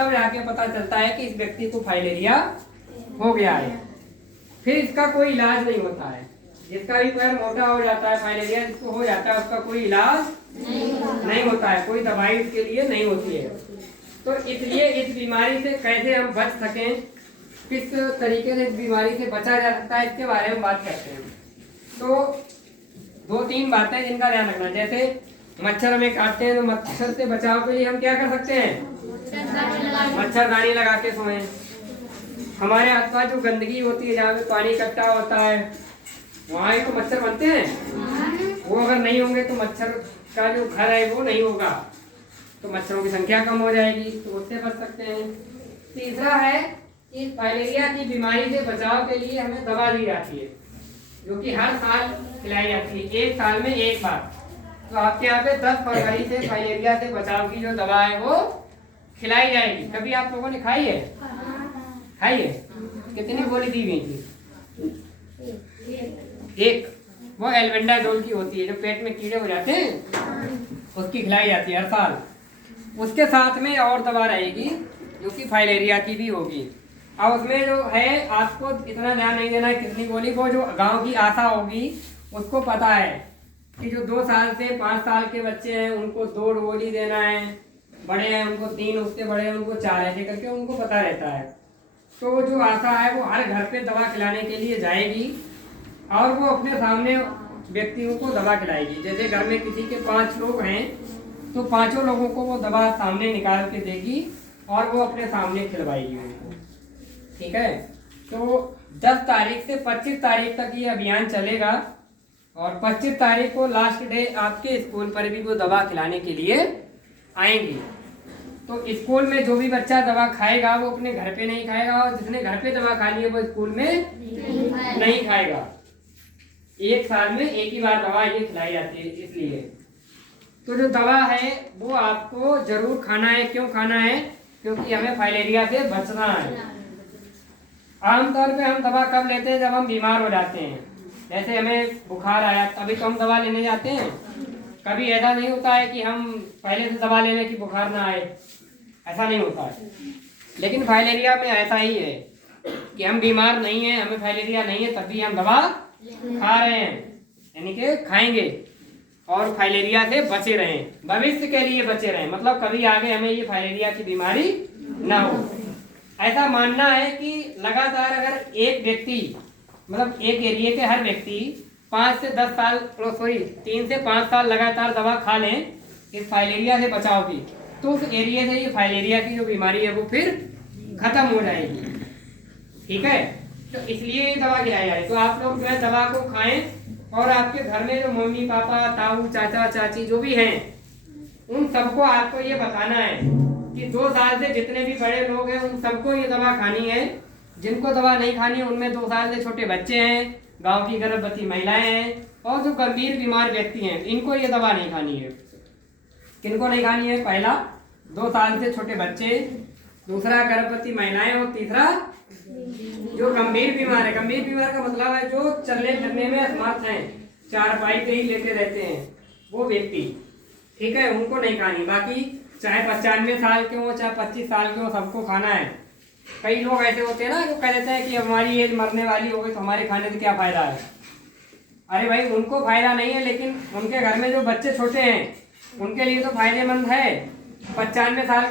तब जाके पता चलता है कि इस व्यक्ति को फाइलेरिया हो गया है। फिर इसका कोई इलाज नहीं होता है। जिसका भी पैर मोटा हो जाता है, फाइलेरिया जिसको हो जाता है, उसका कोई इलाज नहीं होता है, कोई दवाई इसके लिए नहीं होती है। तो इसलिए इस बीमारी से कैसे हम बच सकें, किस तरीके से इस बीमारी से बचा जा सकता है, इसके बारे में बात करते हैं। तो 2-3 बातें जिनका ध्यान रखना। जैसे मच्छर हमें काटते हैं तो मच्छर से बचाव के लिए हम क्या कर सकते हैं? मच्छरदानी लगा के सोएं। हमारे आसपास जो गंदगी होती है, जहाँ पे पानी इकट्ठा होता है, वहाँ ही तो मच्छर बनते हैं। वो अगर नहीं होंगे तो मच्छर का जो घर है वो नहीं होगा, तो मच्छरों की संख्या कम हो जाएगी, तो उससे बच सकते हैं। तीसरा है कि फाइलेरिया की बीमारी से बचाव के लिए हमें दवा दी जाती है, जो कि हर साल खिलाई जाती है, 1 साल में 1 बार। तो आपके यहाँ पे 10 फरवरी से फाइलेरिया से बचाव की जो दवा है वो खिलाई जाएगी। कभी आप लोगों ने खाई है? खाई है? कितनी गोली दी गई थी? 1। वो एल्बेंडाजोल की होती है, जो पेट में कीड़े हो जाते हैं उसकी खिलाई जाती है हर साल। उसके साथ में और दवा रहेगी जो कि फाइलेरिया की भी होगी। अब उसमें जो है आपको इतना ध्यान नहीं देना है कितनी गोली, को जो गांव की आशा होगी उसको पता है कि जो 2 साल से 5 साल के बच्चे हैं उनको 2 गोली देना है, बड़े हैं उनको 3, उससे बड़े हैं उनको 4, ऐसे करके उनको पता रहता है। तो जो आशा है वो हर घर पे दवा खिलाने के लिए जाएगी और वो अपने सामने व्यक्तियों को दवा खिलाएगी। जैसे घर में किसी के 5 लोग हैं तो 5 लोगों को वो दवा सामने निकाल के देगी और वो अपने सामने खिलवाएगी उनको। ठीक है, तो 10 तारीख से 25 तारीख तक ये अभियान चलेगा और 25 तारीख को लास्ट डे आपके स्कूल पर भी वो दवा खिलाने के लिए आएंगी। तो स्कूल में जो भी बच्चा दवा खाएगा वो अपने घर पे नहीं खाएगा, और जिसने घर पे दवा खा ली है वो स्कूल में नहीं खाएगा। 1 साल में 1 ही बार दवा ये खिलाई जाती है। इसलिए तो जो दवा है वो आपको जरूर खाना है। क्यों खाना है? क्योंकि हमें फाइलेरिया से बचना है। आमतौर पे हम दवा कब लेते हैं? जब हम बीमार हो जाते हैं। जैसे हमें बुखार आया तभी तो हम दवा लेने जाते हैं। कभी ऐसा नहीं होता है कि हम पहले से दवा ले लें कि बुखार ना आए, ऐसा नहीं होता है। लेकिन फाइलेरिया में ऐसा ही है कि हम बीमार नहीं हैं, हमें फाइलेरिया नहीं है, तभी हम दवा खा रहे हैं, यानी कि खाएंगे और फाइलेरिया से बचे रहें, भविष्य के लिए बचे रहें। मतलब कभी आगे हमें ये फाइलेरिया की बीमारी ना हो। ऐसा मानना है कि लगातार अगर एक व्यक्ति, मतलब एक एरिया के हर व्यक्ति 5 से 10 साल, 3 से 5 साल लगातार दवा खा लें इस फाइलेरिया से बचाव की, तो उस एरिया से ये फाइलेरिया की जो बीमारी है वो फिर खत्म हो जाएगी। ठीक है, तो इसलिए ये दवा खिलाई जाए। तो आप लोग जो है दवा को खाएं और आपके घर में जो मम्मी पापा, ताऊ, चाचा, चाची जो भी हैं उन सबको आपको ये बताना है कि 2 साल से जितने भी बड़े लोग हैं उन सबको ये दवा खानी है। जिनको दवा नहीं खानी है उनमें 2 साल से छोटे बच्चे हैं, गांव की गर्भवती महिलाएं हैं और जो गंभीर बीमार व्यक्ति हैं, इनको ये दवा नहीं खानी है। किनको नहीं खानी है? पहला 2 साल से छोटे बच्चे, दूसरा गर्भवती महिलाएं और तीसरा जो गंभीर बीमार है। गंभीर बीमार का मतलब है जो चलने फिरने में असमर्थ हैं, चारपाई पे ही लेटे रहते हैं, वो व्यक्ति। ठीक है, उनको नहीं खानी। बाकी चाहे 95 साल के हो चाहे 25 साल के हो, सबको खाना है। कई लोग ऐसे होते हैं ना जो कह देते हैं कि हमारी एज मरने वाली हो गई तो हमारे खाने से क्या फायदा है। अरे भाई, उनको फायदा नहीं है, लेकिन उनके घर में जो बच्चे छोटे हैं उनके लिए तो फायदेमंद है। 95 साल